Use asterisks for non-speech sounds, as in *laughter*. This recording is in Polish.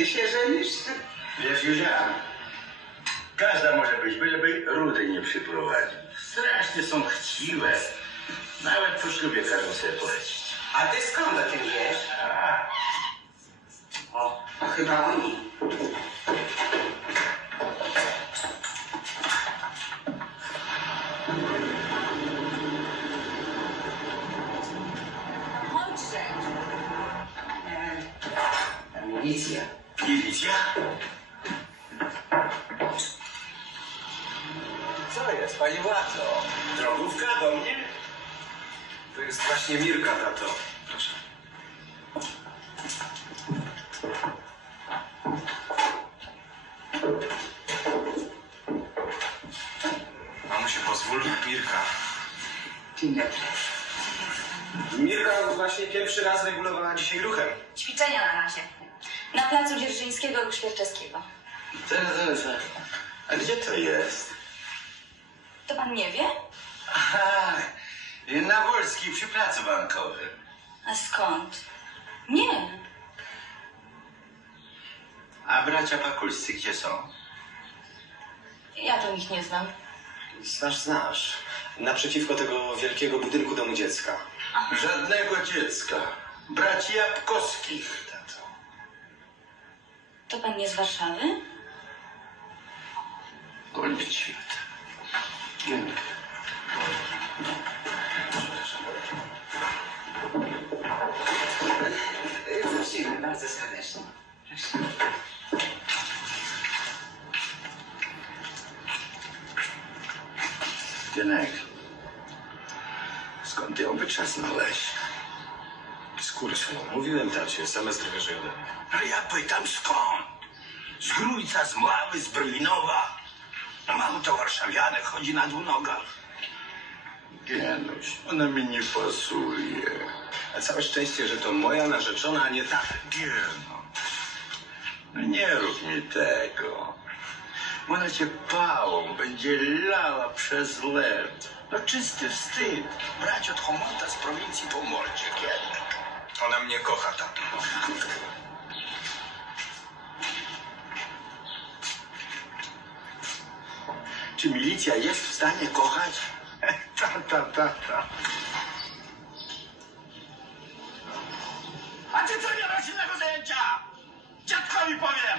ty się żenisz? Wiesz, Józia, każda może być, byleby rudy nie przyprowadzić. Strasznie są chciwe. Nawet po ślubie każą sobie polecić. A ty skąd o tym wiesz? A, O, to chyba oni. Chodźże. E, milicja. Milicja? Co jest, panie władzo? Drogówka do mnie? To jest właśnie Mirka, tato. Proszę. Mamusiu, pozwól, Mirka. Dzień dobry. Mirka właśnie pierwszy raz regulowała dzisiaj ruchem. Ćwiczenia na razie. Na placu Dzierżyńskiego ruch Świerczewskiego. Zaraz, zaraz, zaraz. A gdzie to jest? To pan nie wie? Aha, na Wolskiej przy placu bankowym. A skąd? Nie. A bracia Pakulscy gdzie są? Ja to ich nie znam. Znasz, znasz. Naprzeciwko tego wielkiego budynku domu dziecka. Żadnego dziecka. Braci Jabłkowskich. To pan nie z Warszawy? Koniec Prosimy bardzo serdecznie. Proszę. Synek, skąd ty obyczaj znaleźć? Kursu. Mówiłem tacie, same zdrowie żyją. Ale ja pytam skąd? Z Grójca, z Mławy, z Brylinowa. No mało to warszawianek chodzi na dwóch nogach. Gienuś, ona mi nie pasuje. A całe szczęście, że to moja narzeczona, a nie ta. Gieno, no nie rób mi tego. Ona cię pałą będzie lała przez led. No czysty wstyd. Brać od chomota z prowincji po mordzie, Gienek. Ona mnie kocha, tato. Czy milicja jest w stanie kochać? *laughs* Ta, ta, ta, ta. A ty co nie masz innego zajęcia? Dziadkowi powiem!